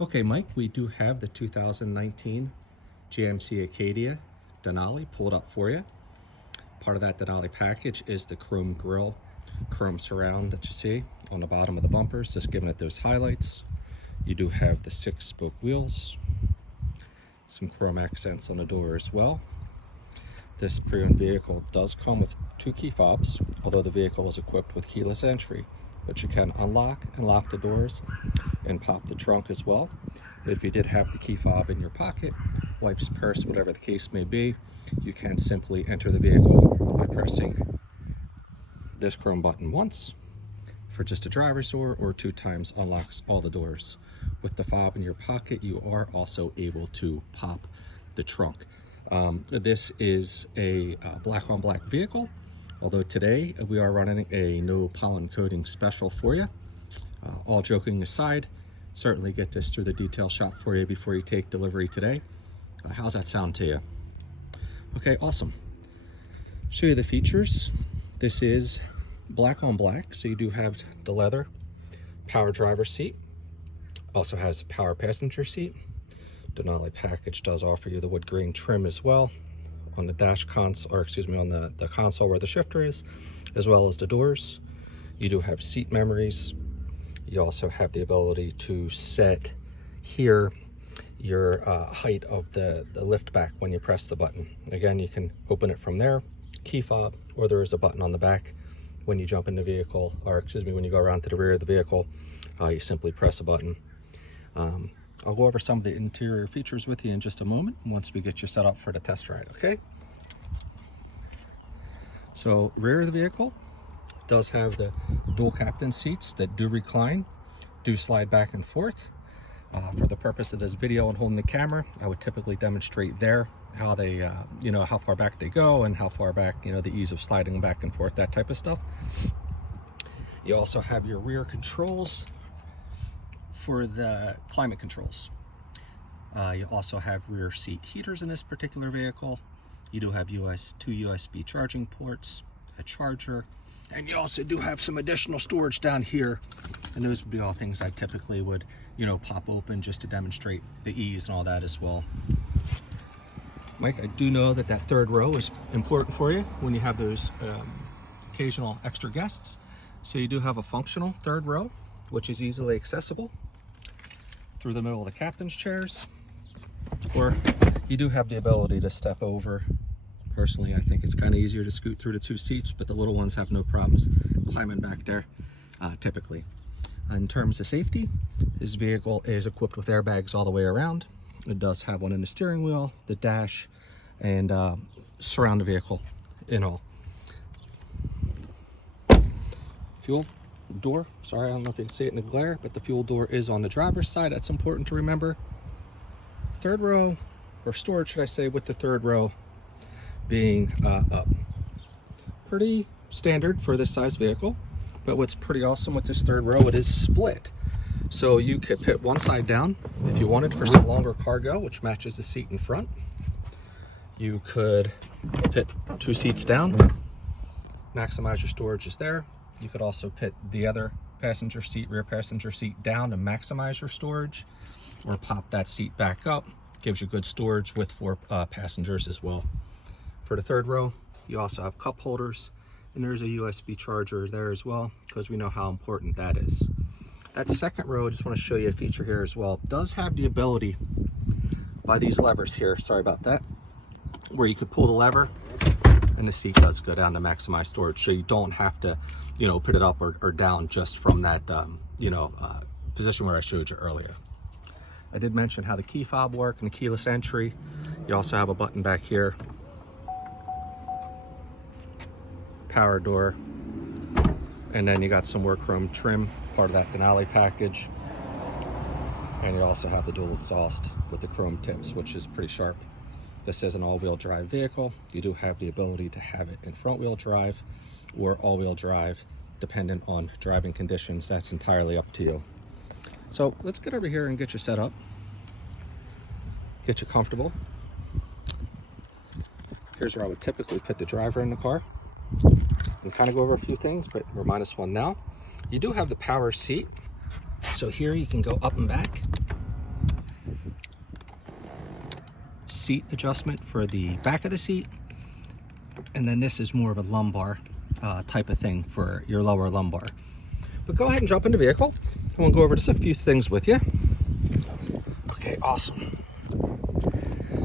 Okay, Mike, we do have the 2019 GMC Acadia Denali pulled up for you. Part of that Denali package is the chrome grille, chrome surround that you see on the bottom of the bumpers, just giving it those highlights. You do have the 6-spoke wheels, some chrome accents on the door as well. This pre-owned vehicle does come with 2 key fobs, although the vehicle is equipped with keyless entry, but you can unlock and lock the doors and pop the trunk as well. If you did have the key fob in your pocket, wipes, purse, whatever the case may be, you can simply enter the vehicle by pressing this chrome button once for just a driver's door, or 2 times unlocks all the doors. With the fob in your pocket, you are also able to pop the trunk. This is a black on black vehicle, although today we are running a no pollen coating special for you. All joking aside, certainly get this through the detail shop for you before you take delivery today. How's that sound to you? Okay, awesome. Show you the features. This is black on black, so you do have the leather power driver seat. Also has power passenger seat. Denali package does offer you the wood grain trim as well on the dash console, or excuse me, on the console where the shifter is, as well as the doors. You do have seat memories. You also have the ability to set here your height of the lift back when you press the button. Again, you can open it from there, key fob, or there is a button on the back. When you jump in the vehicle, or excuse me, when you go around to the rear of the vehicle, you simply press a button. I'll go over some of the interior features with you in just a moment once we get you set up for the test ride, okay? So rear of the vehicle does have the dual captain seats that do recline, do slide back and forth. For the purpose of this video and holding the camera, I would typically demonstrate there how they, you know, how far back they go and how far back, you know, the ease of sliding back and forth, that type of stuff. You also have your rear controls for the climate controls. You also have rear seat heaters in this particular vehicle. You do have 2 USB charging ports, a charger, and you also do have some additional storage down here. And those would be all things I typically would, you know, pop open just to demonstrate the ease and all that as well. Mike, I do know that 3rd row is important for you when you have those occasional extra guests. So you do have a functional 3rd row, which is easily accessible through the middle of the captain's chairs, or you do have the ability to step over. Personally, I think it's kind of easier to scoot through the 2 seats, but the little ones have no problems climbing back there typically. In terms of safety, this vehicle is equipped with airbags all the way around. It does have one in the steering wheel, the dash, and surround the vehicle in all. Fuel door, sorry, I don't know if you can see it in the glare, but the fuel door is on the driver's side. That's important to remember. 3rd row, or storage should I say, with the 3rd row being up. Pretty standard for this size vehicle, but what's pretty awesome with this 3rd row, it is split. So you could put one side down if you wanted for some longer cargo, which matches the seat in front. You could put 2 seats down, maximize your storage is there. You could also put the other passenger seat, rear passenger seat down to maximize your storage, or pop that seat back up. Gives you good storage with 4 passengers as well. For the 3rd row, you also have cup holders, and there's a USB charger there as well, because we know how important that is. That 2nd row, I just want to show you a feature here as well. It does have the ability by these levers here, sorry about that, where you could pull the lever and the seat does go down to maximize storage. So you don't have to, you know, put it up or down just from that, you know, position where I showed you earlier. I did mention how the key fob work and the keyless entry. You also have a button back here, power door, and then you got some more chrome trim, part of that Denali package. And you also have the dual exhaust with the chrome tips, which is pretty sharp. This is an all-wheel drive vehicle. You do have the ability to have it in front-wheel drive or all-wheel drive, dependent on driving conditions. That's entirely up to you. So let's get over here and get you set up, get you comfortable. Here's where I would typically put the driver in the car and kind of go over a few things, but we're -1 now. You do have the power seat, so here you can go up and back seat adjustment for the back of the seat, and then this is more of a lumbar type of thing for your lower lumbar. But go ahead and jump in the vehicle. I want to go over just a few things with you. Okay, awesome.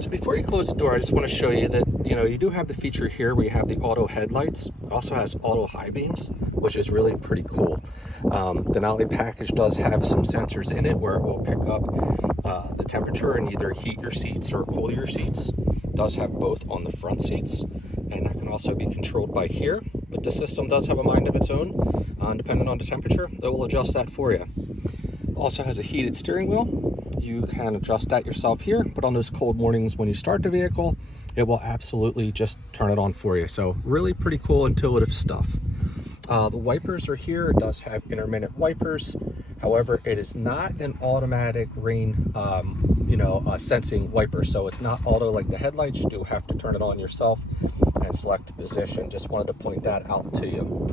So before you close the door, I just want to show you that, you know, you do have the feature here where you have the auto headlights. It also has auto high beams, which is really pretty cool. The Denali package does have some sensors in it where it will pick up the temperature and either heat your seats or cool your seats. It does have both on the front seats, and that can also be controlled by here. But the system does have a mind of its own. Depending on the temperature, it will adjust that for you. Also has a heated steering wheel. You can adjust that yourself here, but on those cold mornings when you start the vehicle, it will absolutely just turn it on for you. So really pretty cool, intuitive stuff. The wipers are here. It does have intermittent wipers. However, it is not an automatic rain sensing wiper. So it's not auto like the headlights. You do have to turn it on yourself and select a position. Just wanted to point that out to you.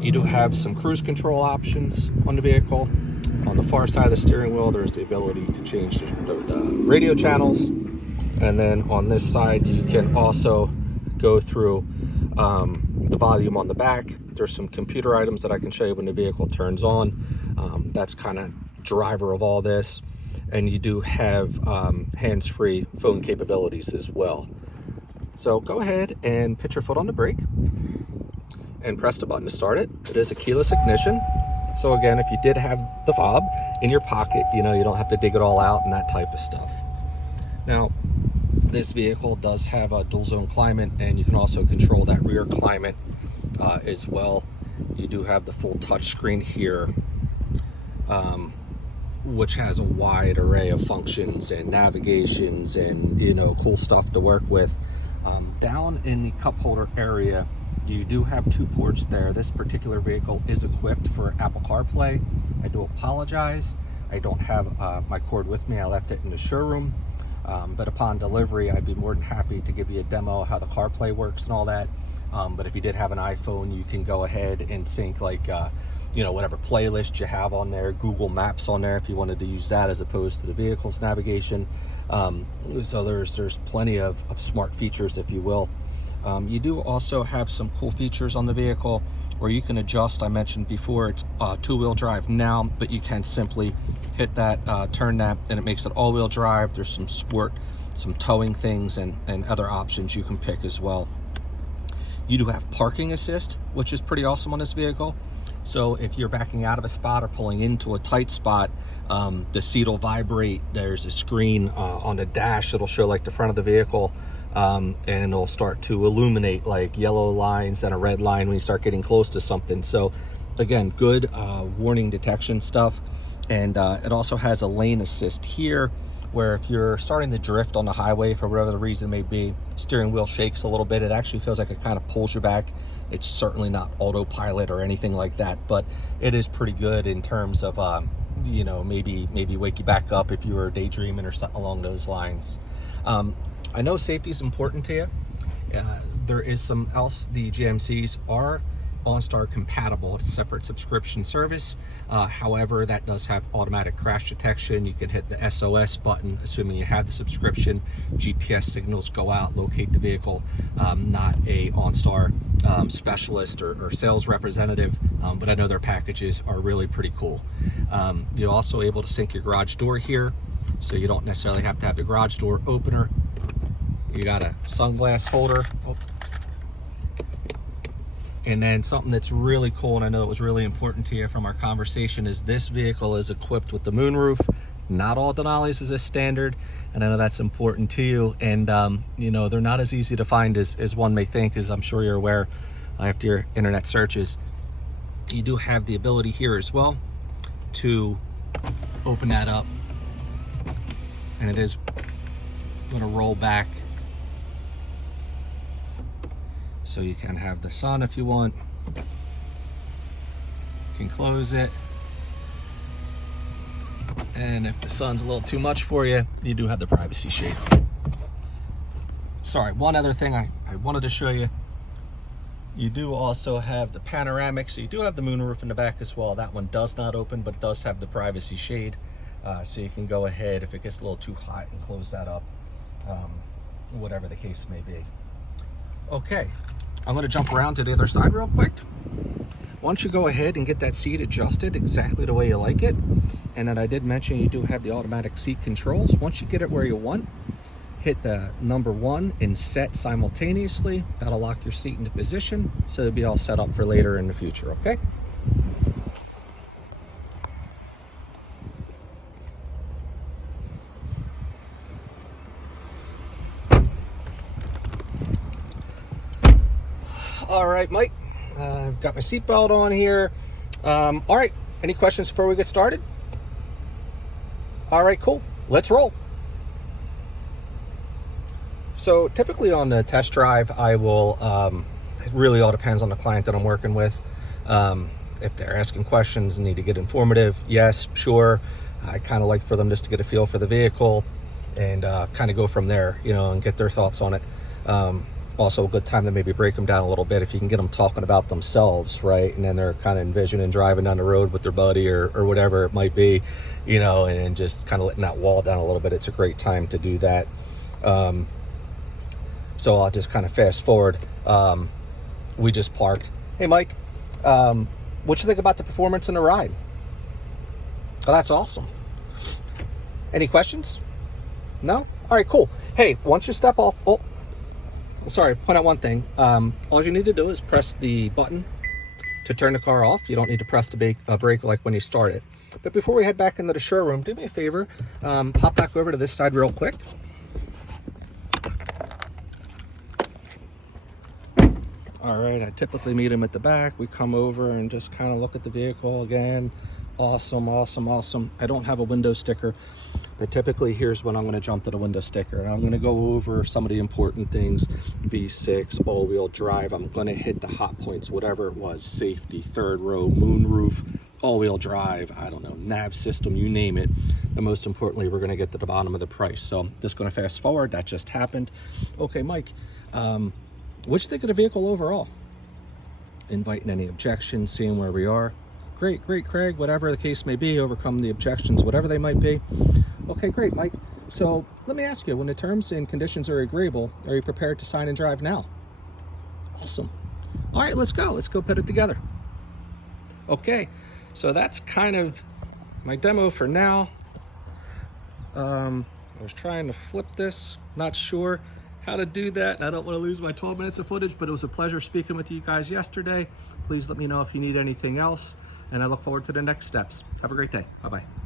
You do have some cruise control options on the vehicle. On the far side of the steering wheel, there's the ability to change the radio channels. And then on this side, you can also go through the volume on the back. There's some computer items that I can show you when the vehicle turns on. That's kind of driver of all this. And you do have hands-free phone capabilities as well. So go ahead and put your foot on the brake and press the button to start it. It is a keyless ignition. So again, if you did have the fob in your pocket, you know, you don't have to dig it all out and that type of stuff. Now, this vehicle does have a dual zone climate, and you can also control that rear climate as well. You do have the full touch screen here, which has a wide array of functions and navigations and, you know, cool stuff to work with. Down in the cup holder area, you do have 2 ports there. This particular vehicle is equipped for Apple CarPlay. I do apologize. I don't have my cord with me. I left it in the showroom. But upon delivery, I'd be more than happy to give you a demo of how the CarPlay works and all that. But if you did have an iPhone, you can go ahead and sync like, you know, whatever playlist you have on there, Google Maps on there if you wanted to use that as opposed to the vehicle's navigation. So there's plenty of smart features, if you will. You do also have some cool features on the vehicle where you can adjust. I mentioned before it's 2-wheel drive now, but you can simply hit that, turn that, and it makes it all-wheel drive. There's some sport, some towing things, and other options you can pick as well. You do have parking assist, which is pretty awesome on this vehicle. So if you're backing out of a spot or pulling into a tight spot, the seat will vibrate. There's a screen on the dash that'll show like the front of the vehicle. And it'll start to illuminate like yellow lines and a red line when you start getting close to something. So again, good warning detection stuff. And it also has a lane assist here, where if you're starting to drift on the highway for whatever the reason may be, steering wheel shakes a little bit, it actually feels like it kind of pulls you back. It's certainly not autopilot or anything like that, but it is pretty good in terms of you know, maybe wake you back up if you were daydreaming or something along those lines. I know safety is important to you. There is some else. The GMCs are OnStar compatible. It's a separate subscription service. However, that does have automatic crash detection. You can hit the SOS button, assuming you have the subscription. GPS signals go out, locate the vehicle. Not a OnStar specialist or sales representative, but I know their packages are really pretty cool. You're also able to sync your garage door here, so you don't necessarily have to have the garage door opener. You got a sunglass holder. And then something that's really cool, and I know it was really important to you from our conversation, is this vehicle is equipped with the moonroof. Not all Denali's is a standard, and I know that's important to you. And you know, they're not as easy to find as one may think, as I'm sure you're aware after your internet searches. You do have the ability here as well to open that up, and it is going to roll back, so you can have the sun if you want. You can close it, and if the sun's a little too much for you, you do have the privacy shade. Sorry, one other thing I wanted to show you. You do also have the panoramic, so you do have the moonroof in the back as well. That one does not open, but it does have the privacy shade. so you can go ahead if it gets a little too hot and close that up, whatever the case may be. Okay, I'm going to jump around to the other side real quick. Once you go ahead and get that seat adjusted exactly the way you like it, and then I did mention you do have the automatic seat controls. Once you get it where you want, hit the number 1 and set simultaneously. That'll lock your seat into position, so it'll be all set up for later in the future, okay? All right, Mike, I've got my seatbelt on here. All right, any questions before we get started? All right, cool, let's roll. So typically on the test drive, I will, it really all depends on the client that I'm working with. If they're asking questions and need to get informative, yes, sure. I kind of like for them just to get a feel for the vehicle and kind of go from there, you know, and get their thoughts on it. Also a good time to maybe break them down a little bit if you can get them talking about themselves, right? And then they're kind of envisioning driving down the road with their buddy or whatever it might be, you know, and just kind of letting that wall down a little bit. It's a great time to do that. So I'll just kind of fast forward. We just parked. Hey, Mike, what you think about the performance and the ride? Oh, that's awesome. Any questions? No? All right, cool. Hey, once you step off, oh, sorry, point out one thing. All you need to do is press the button to turn the car off. You don't need to press the brake like when you start it. But before we head back into the showroom, do me a favor, hop back over to this side real quick. All right, I typically meet them at the back. We come over and just kind of look at the vehicle again. Awesome, awesome, awesome. I don't have a window sticker, but typically here's when I'm going to jump to the window sticker. I'm going to go over some of the important things. V6, all-wheel drive. I'm going to hit the hot points, whatever it was. Safety, third row, moonroof, all-wheel drive, I don't know, nav system, you name it. And most importantly, we're going to get to the bottom of the price. So I'm just going to fast forward. That just happened. Okay, Mike, what'd you think of the vehicle overall? Inviting any objections, seeing where we are. Great, great, Craig, whatever the case may be, overcome the objections, whatever they might be. Okay, great, Mike. So let me ask you, when the terms and conditions are agreeable, are you prepared to sign and drive now? Awesome. All right, let's go. Let's go put it together. Okay, so that's kind of my demo for now. I was trying to flip this, not sure how to do that, and I don't want to lose my 12 minutes of footage, but it was a pleasure speaking with you guys yesterday. Please let me know if you need anything else, and I look forward to the next steps. Have a great day. Bye-bye.